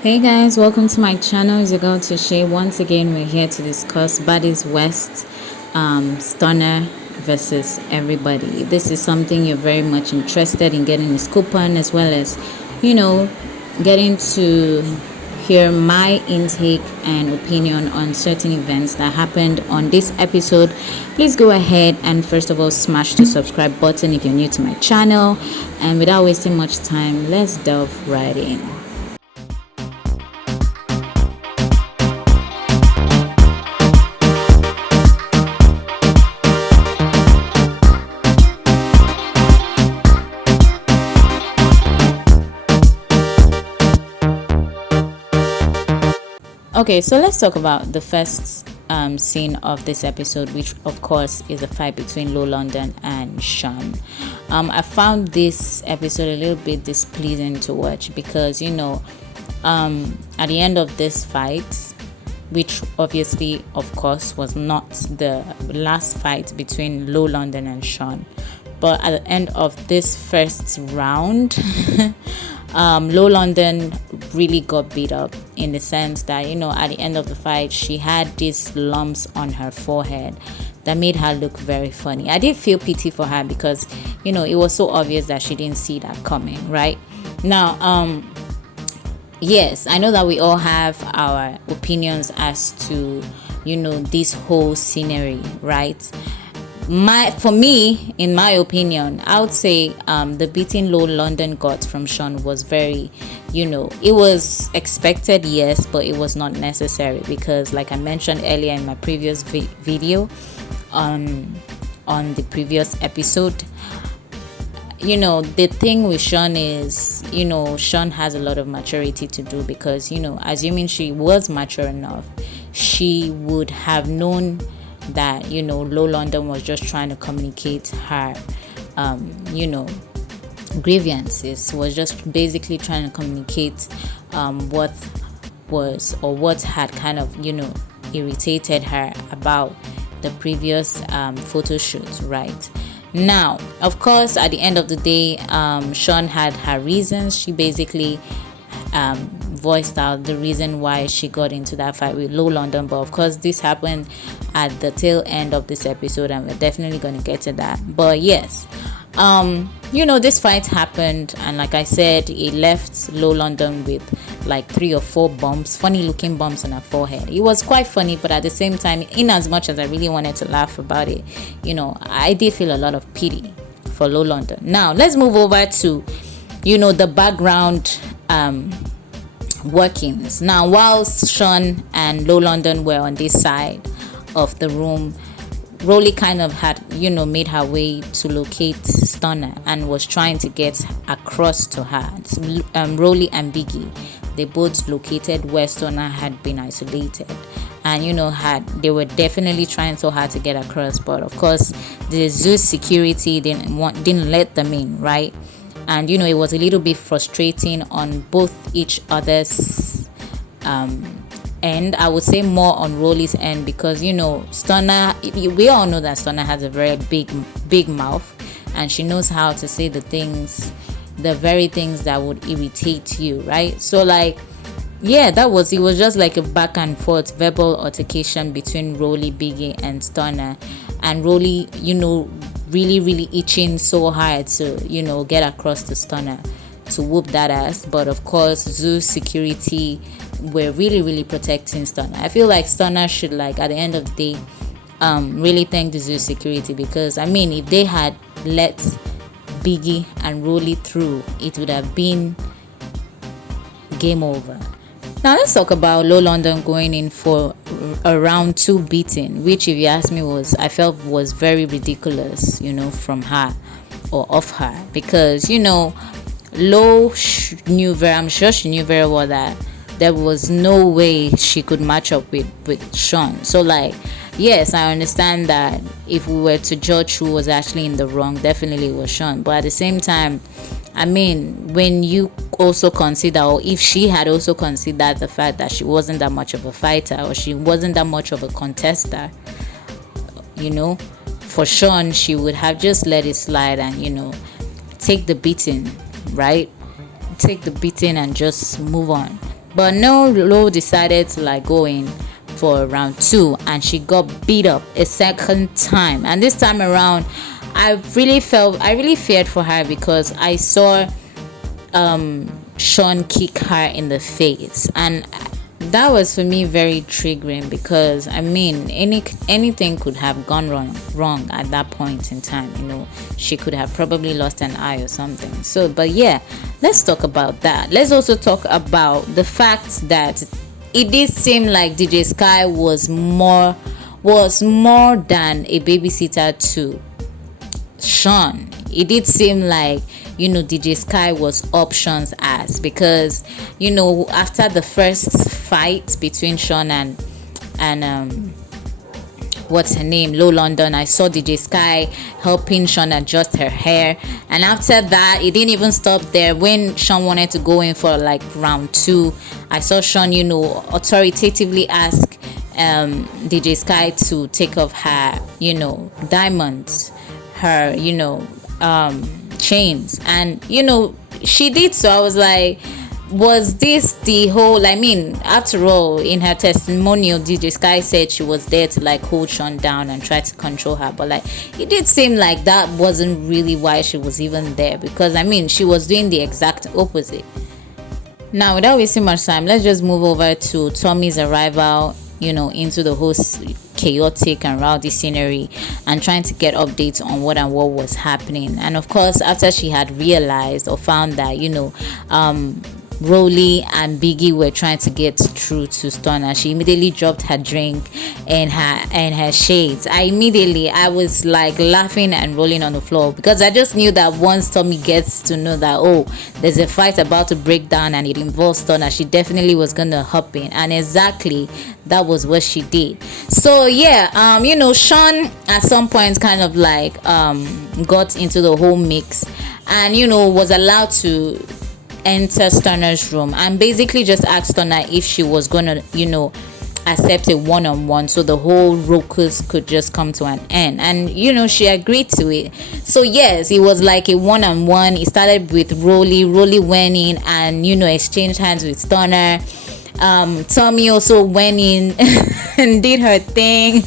Hey guys, welcome to my channel. It's your girl Tishay. Once again, we're here to discuss Baddies West, Stunna versus everybody. This is something you're very much interested in getting a scoop on, as well as, getting to hear my intake and opinion on certain events that happened on this episode. Please go ahead and first of all smash the subscribe button if you're new to my channel. And without wasting much time, let's delve right in. Okay, so let's talk about the first scene of this episode, which of course is a fight between Lolondon and Sean. I found this episode a little bit displeasing to watch because, at the end of this fight, which obviously, of course, was not the last fight between Lolondon and Sean, but at the end of this first round, Lolondon really got beat up in the sense that, at the end of the fight, she had these lumps on her forehead that made her look very funny. I did feel pity for her because, it was so obvious that she didn't see that coming, right? Now, yes, I know that we all have our opinions as to, this whole scenery, right? For me, in my opinion, I would say the beating Lolondon got from Sean was very, it was expected, yes, but it was not necessary because, like I mentioned earlier in my previous video on the previous episode, the thing with Sean is, Sean has a lot of maturity to do because, assuming she was mature enough, she would have known that Lolondon was just trying to communicate her grievances, was just basically trying to communicate what had kind of irritated her about the previous photo shoot. Right now, of course, at the end of the day, Sean had her reasons. She basically voiced out the reason why she got into that fight with Lolondon, but of course this happened at the tail end of this episode and we're definitely going to get to that. But yes, this fight happened, and like I said, it left Lolondon with like 3 or 4 bumps, funny looking bumps on her forehead. It was quite funny, but at the same time, in as much as I really wanted to laugh about it, I did feel a lot of pity for Lolondon. Now let's move over to the background workings. Now, whilst Sean and Lolondon were on this side of the room, Rolly kind of had made her way to locate Stunna and was trying to get across to her. Rolly and Biggie, they both located where Stunna had been isolated, and they were definitely trying so hard to get across, but of course the zoo security didn't let them in, right? And it was a little bit frustrating on both each other's end. I would say more on Rolly's end because Stunna, we all know that Stunna has a very big mouth, and she knows how to say the very things that would irritate you, right? So like, yeah, it was just like a back and forth verbal altercation between Rolly, Biggie, and Stunna, and Rolly really itching so hard to get across to Stunna to whoop that ass. But of course, zoo security were really protecting Stunna. I feel like Stunna should, like, at the end of the day, really thank the zoo security, because if they had let Biggie and Rolly through, it would have been game over. Now let's talk about Lolondon going in for a round 2 beating, which, if you ask me, I felt was very ridiculous, from her or of her, because I'm sure she knew very well that there was no way she could match up with Sean. So like, yes, I understand that if we were to judge who was actually in the wrong, definitely it was Sean. But at the same time, when you also consider, or if she had also considered the fact that she wasn't that much of a fighter, or she wasn't that much of a contester, for Sean, she would have just let it slide and take the beating, right? Take the beating and just move on. But no, Lo decided to like go in for round 2, and she got beat up a second time. And this time around, I really feared for her, because I saw Sean kick her in the face, and that was for me very triggering, because I mean, anything could have gone wrong at that point in time. She could have probably lost an eye or something. So, but yeah, let's talk about that. Let's also talk about the fact that it did seem like DJ Sky was more than a babysitter to Sean. It did seem like DJ Sky was options as, because after the first fight between Sean and what's her name, Lolondon, I saw DJ Sky helping Sean adjust her hair, and after that it didn't even stop there. When Sean wanted to go in for like round 2, I saw Sean authoritatively ask DJ Sky to take off her diamonds, her chains, and she did. So I was like, was this the whole, I mean, after all, in her testimonial, DJ Sky said she was there to like hold Sean down and try to control her, but like it did seem like that wasn't really why she was even there, because I mean, she was doing the exact opposite. Now, without wasting much time, let's just move over to Tommie's arrival into the whole chaotic and rowdy scenery, and trying to get updates on what was happening. And of course, after she had realized or found that Rolly and Biggie were trying to get through to Stunna, she immediately dropped her drink and her shades. I was like laughing and rolling on the floor, because I just knew that once Tommie gets to know that, oh, there's a fight about to break down and it involves Stunna, she definitely was gonna hop in, and exactly that was what she did. So yeah, Sean at some point kind of like got into the whole mix, and was allowed to enter Stunna's room and basically just asked Stunna if she was gonna accept a one-on-one, so the whole ruckus could just come to an end. And she agreed to it. So yes, it was like a one-on-one. It started with Rolly went in and exchanged hands with Stunna. Tommie also went in and did her thing,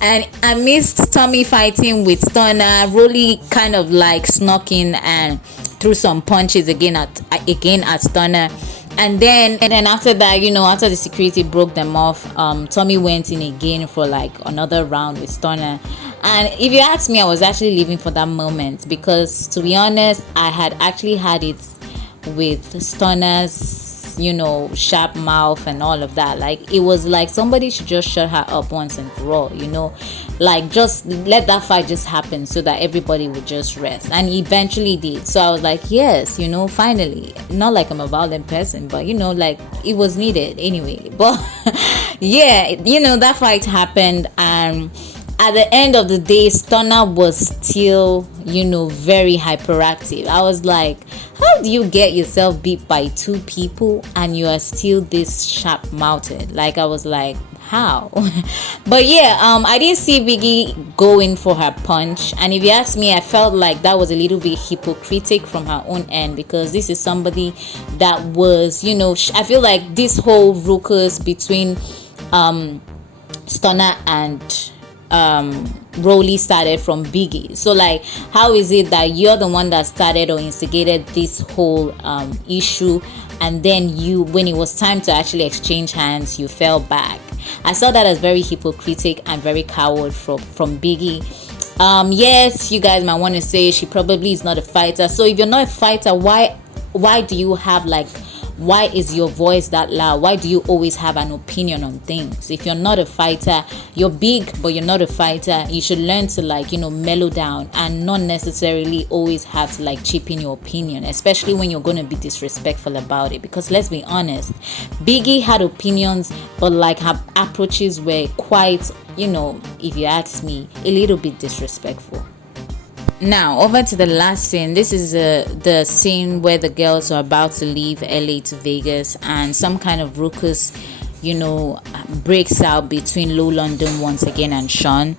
and I missed Tommie fighting with Stunna. Rolly kind of like snuck in and threw some punches again at Stunna, and then after that, after the security broke them off, Tommie went in again for like another round with Stunna. And if you ask me, I was actually living for that moment, because to be honest, I had actually had it with Stunna's sharp mouth and all of that. Like, it was like somebody should just shut her up once and for all, like just let that fight just happen so that everybody would just rest. And eventually did. So I was like, yes, finally. Not like I'm a violent person, but like it was needed anyway. But yeah, that fight happened, and at the end of the day, Stunna was still, very hyperactive. I was like, how do you get yourself beat by 2 people and you are still this sharp-mouthed? Like, I was like, how? But yeah, I didn't see Biggie going for her punch, and if you ask me, I felt like that was a little bit hypocritical from her own end, because this is somebody that was, I feel like this whole ruckus between Stunna and Rolly started from Biggie. So like, how is it that you're the one that started or instigated this whole issue, and then when it was time to actually exchange hands, you fell back? I saw that as very hypocritical and very coward from Biggie. Yes, you guys might want to say she probably is not a fighter. So if you're not a fighter, why do you have like, why is your voice that loud? Why do you always have an opinion on things? If you're not a fighter, you're big but you're not a fighter, you should learn to like mellow down and not necessarily always have to like chip in your opinion, especially when you're going to be disrespectful about it. Because let's be honest, Biggie had opinions, but like her approaches were quite, if you ask me, a little bit disrespectful. Now over to the last scene. This is the scene where the girls are about to leave LA to Vegas, and some kind of ruckus breaks out between Lolondon once again and Sean.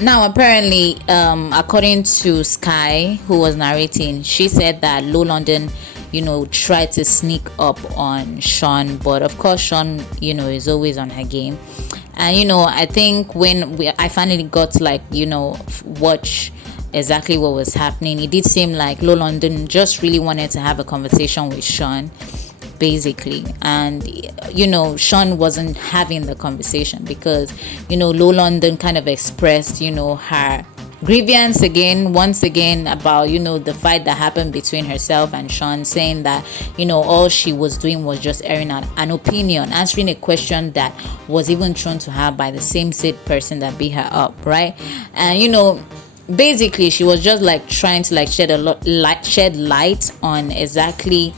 Now apparently according to Sky, who was narrating, she said that Lolondon try to sneak up on Sean. But of course, Sean, is always on her game. And I think when I finally got to watch exactly what was happening, it did seem like lolondon just really wanted to have a conversation with Sean, basically. And Sean wasn't having the conversation because lolondon kind of expressed her grievance once again about the fight that happened between herself and Sean, saying that all she was doing was just airing out an opinion, answering a question that was even thrown to her by the same said person that beat her up, right? And basically she was just trying to shed light on exactly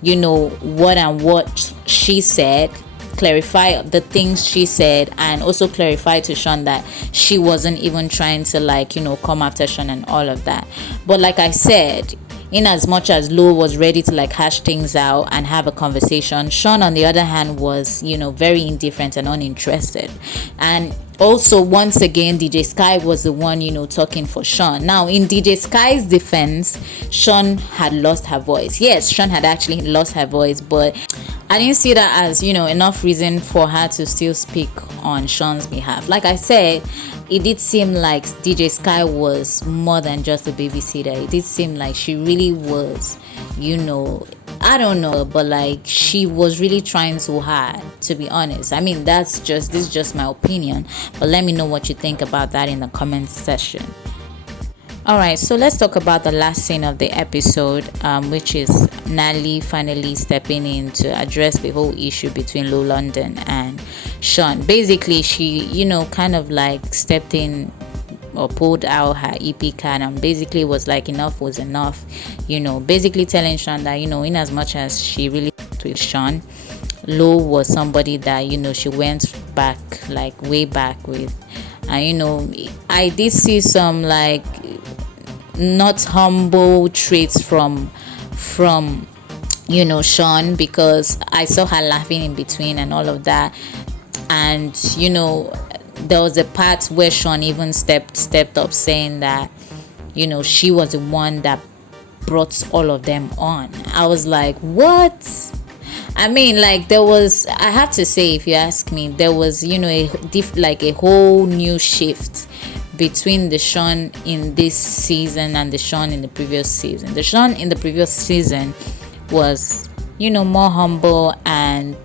what she said, clarify the things she said, and also clarify to Sean that she wasn't even trying to come after Sean and all of that. But like I said, in as much as Lo was ready to hash things out and have a conversation, Sean on the other hand was very indifferent and uninterested. And also, once again, DJ Sky was the one talking for Sean. Now, in DJ Sky's defense, Sean had lost her voice. Yes, Sean had actually lost her voice, but I didn't see that as enough reason for her to still speak on Sean's behalf. Like I said, it did seem like DJ Sky was more than just a babysitter. It did seem like she really was, I don't know, but she was really trying so hard, to be honest. I mean, this is just my opinion, but let me know what you think about that in the comments section. Alright, so let's talk about the last scene of the episode, which is Nally finally stepping in to address the whole issue between lolondon and Sean. Basically, she kind of stepped in or pulled out her EP card and basically was enough was enough, basically telling Sean that in as much as she really with Sean, Lo was somebody that she went back way back with. And I did see some not humble traits from Sean, because I saw her laughing in between and all of that. And there was a part where Sean even stepped up saying that she was the one that brought all of them on. I was like, what? I mean, there was, I have to say, if you ask me, there was a whole new shift between the Sean in this season and the Sean in the previous season. The Sean in the previous season was more humble, and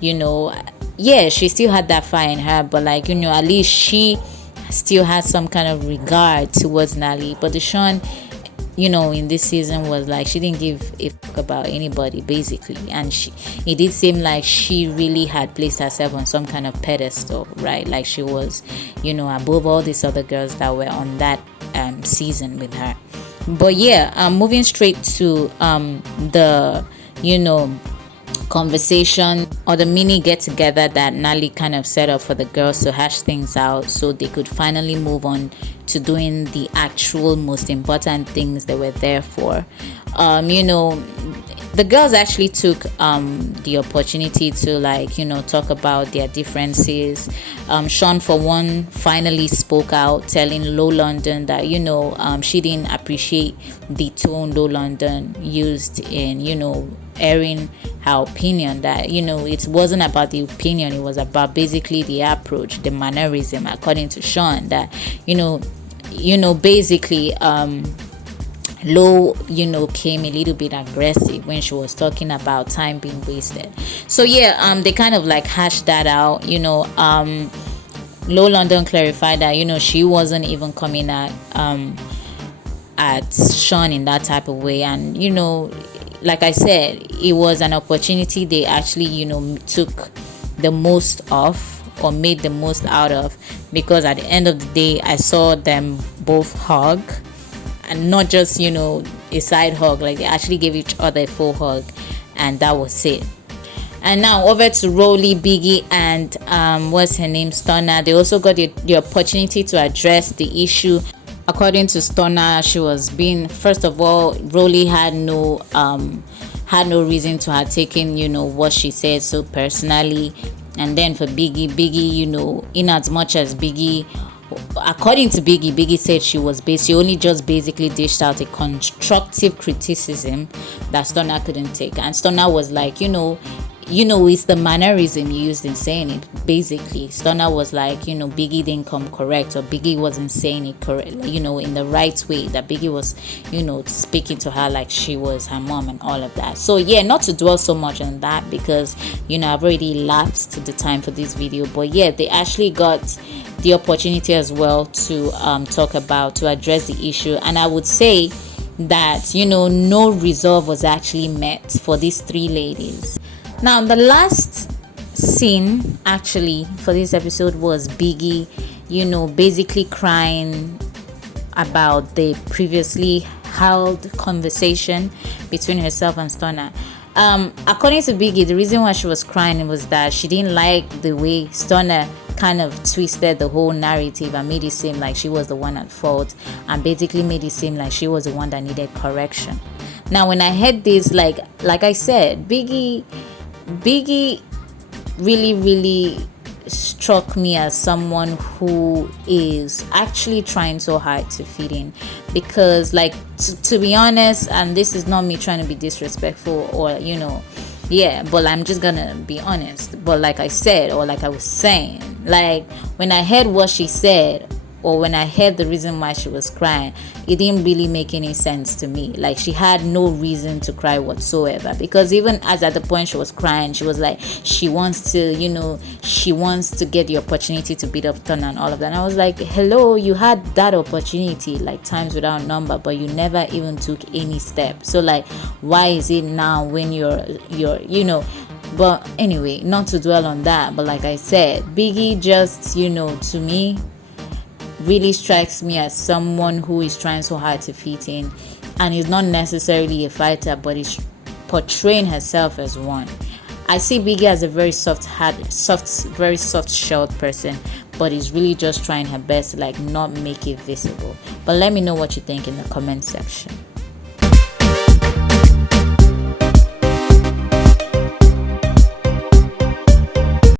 yeah, she still had that fire in her, but at least she still had some kind of regard towards Nally. But the Sean in this season was she didn't give a fuck about anybody, basically. And it did seem like she really had placed herself on some kind of pedestal, right? She was above all these other girls that were on that season with her. But yeah, moving straight to the conversation or the mini get together that Nally kind of set up for the girls to hash things out so they could finally move on to doing the actual most important things they were there for. The girls actually took the opportunity to talk about their differences. Sean, for one, finally spoke out, telling lolondon that she didn't appreciate the tone lolondon used in airing her opinion, that it wasn't about the opinion, it was about basically the approach, the mannerism, according to Sean, that basically Lo came a little bit aggressive when she was talking about time being wasted. So yeah, they kind of hashed that out. Lolondon clarified that she wasn't even coming at Sean in that type of way, and like I said, it was an opportunity they actually took the most of, or made the most out of, because at the end of the day I saw them both hug, and not just a side hug, they actually gave each other a full hug, and that was it. And now over to Rolly, Biggie, and what's her name, Stunna. They also got the opportunity to address the issue. According to Stunna, she was being, first of all, Rolly had no reason to have taken what she said so personally. And then for Biggie, in as much as Biggie according to Biggie said she only just basically dished out a constructive criticism that Stunna couldn't take, and Stunna was like, it's the mannerism used in saying it. Basically, Stunna was like, Biggie didn't come correct, or Biggie wasn't saying it correct, in the right way, that Biggie was, speaking to her like she was her mom and all of that. So yeah, not to dwell so much on that, because, I've already lapsed the time for this video. But yeah, they actually got the opportunity as well to to address the issue. And I would say that, no resolve was actually met for these three ladies. Now, the last scene actually for this episode was Biggie, basically crying about the previously held conversation between herself and Stunna. According to Biggie, the reason why she was crying was that she didn't like the way Stunna kind of twisted the whole narrative and made it seem like she was the one at fault, and basically made it seem like she was the one that needed correction. Now, when I heard this, like I said, Biggie really struck me as someone who is actually trying so hard to fit in, because to be honest, and this is not me trying to be disrespectful or but I'm just gonna be honest. But like I said, or like I was saying, when I heard what she said, or when I heard the reason why she was crying, it didn't really make any sense to me. Like, she had no reason to cry whatsoever, because even as at the point she was crying, she was like, she wants to get the opportunity to beat up Stunna and all of that. And I was like, hello, you had that opportunity like times without number, but you never even took any step. So why is it now when you're but anyway, not to dwell on that, but like I said, Biggie just, to me, really strikes me as someone who is trying so hard to fit in, and is not necessarily a fighter, but is portraying herself as one. I see Biggie as a very very soft-shelled person, but is really just trying her best to not make it visible. But let me know what you think in the comment section.